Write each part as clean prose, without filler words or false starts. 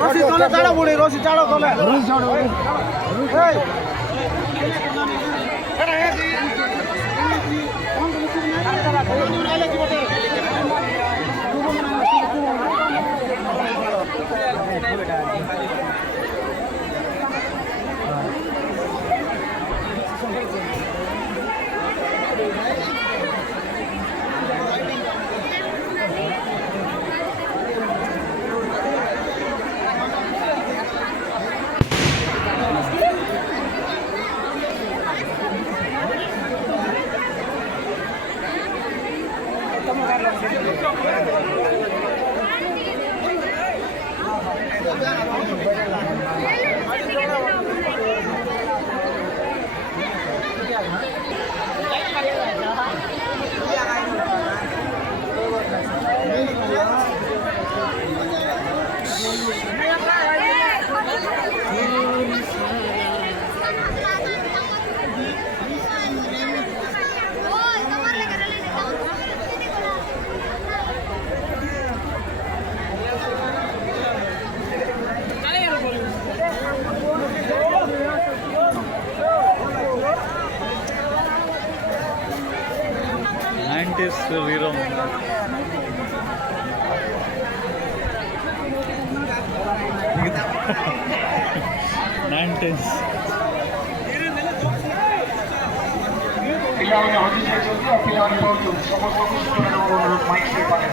Rossi तले चाड़ो बुढ़ी Rossi चाड़ो तले रोसी चाड़ो वीरों 90s পিলাওয়ানে হতে চাইছে পিলাওয়ানে পৌঁছুন সমস্ত সুস্থ অনুরোধ মাইক দিয়ে পারেন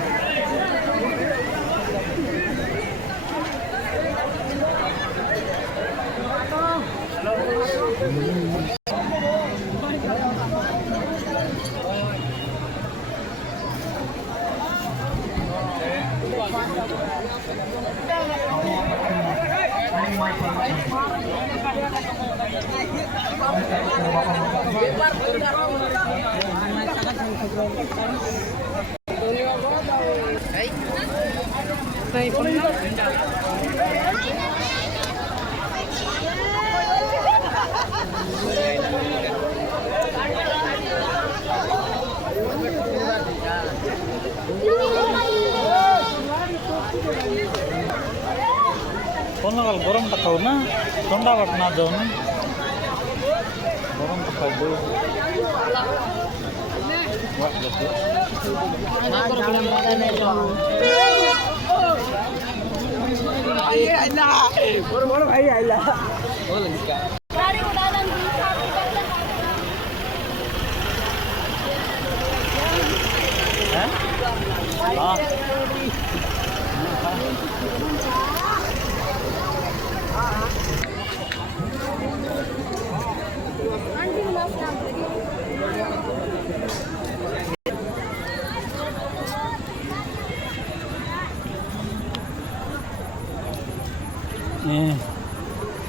kalau gorong tak tahu na, tonda wat na jauh na, gorong tak tahu. Wah, betul. बड़े भाई आइला गाड़ी उड़ालन हैं? हाँ।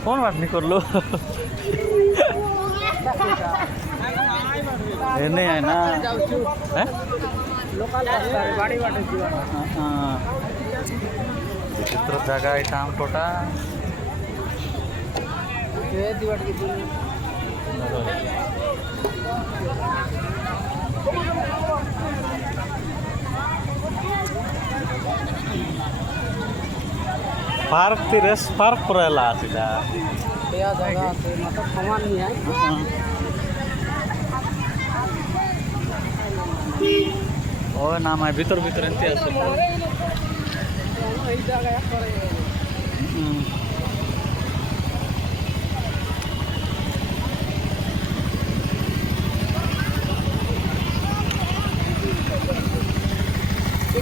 कौन बात नहीं कर लो नहीं है ना चित्र जगह टाइम कोटा पार्क तिरेस पार्क पुराला सीधा या जगह আছে मतलब समान नहीं है ओ नाम है भीतर भीतर एंती আছে এই জায়গা একবারে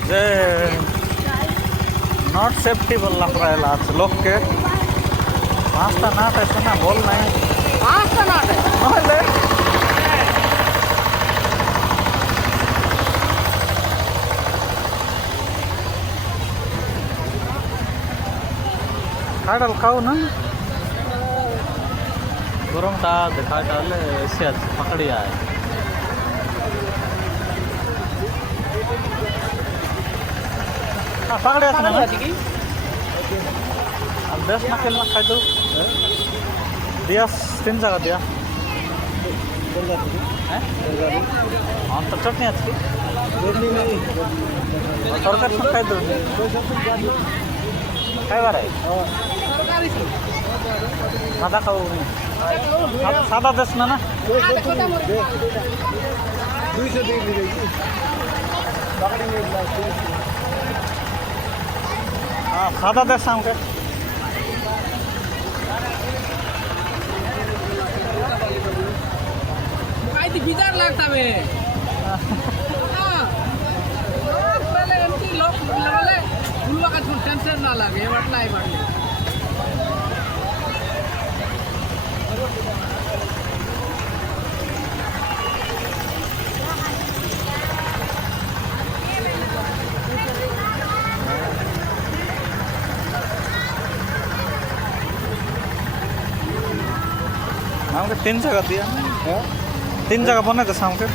जे नॉट सेफ्टी बोलला पड़ेला लोग के पांचटा नाट है सुना बोल नहीं पांचटा नाट है बोले खाडल खाऊ ना ଗରମଟା ଦେଖାଟା ହେଲେ ଏସି ଅଛି ପକଡ଼ିଆ ପକଡ଼ିଆ ଅଛି ନା ବେଶ ନା କେନ୍ ଖାଇଦେଉ ଦିଆ 3 ଜାଗା ଦିଆ ହଁ ତ ଚଟଣି ଅଛି ତରକାରୀ ସବୁ ଖାଇଦେଉ ଖାଇବାରେ ସାଦା ଖାଉ ସାଦା ଦେଶ ନା ନା हाँ सादा देश हमके बिजार लगता है पहले एंटी लोग लेवले उनवा का टेंशन ना लगे वटला ही बढ़ले हमके 3 जगह दिया 3 जगह बने थे शाम के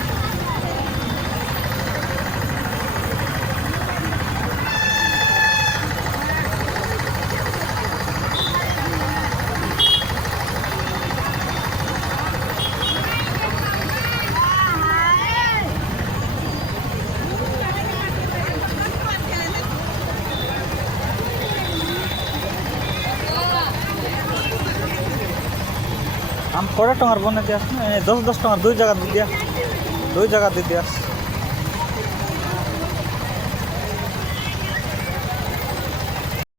हम 20 टंकार बने दिया 10 टंकार 2 जगह दे दिया 2 जगह दे दिया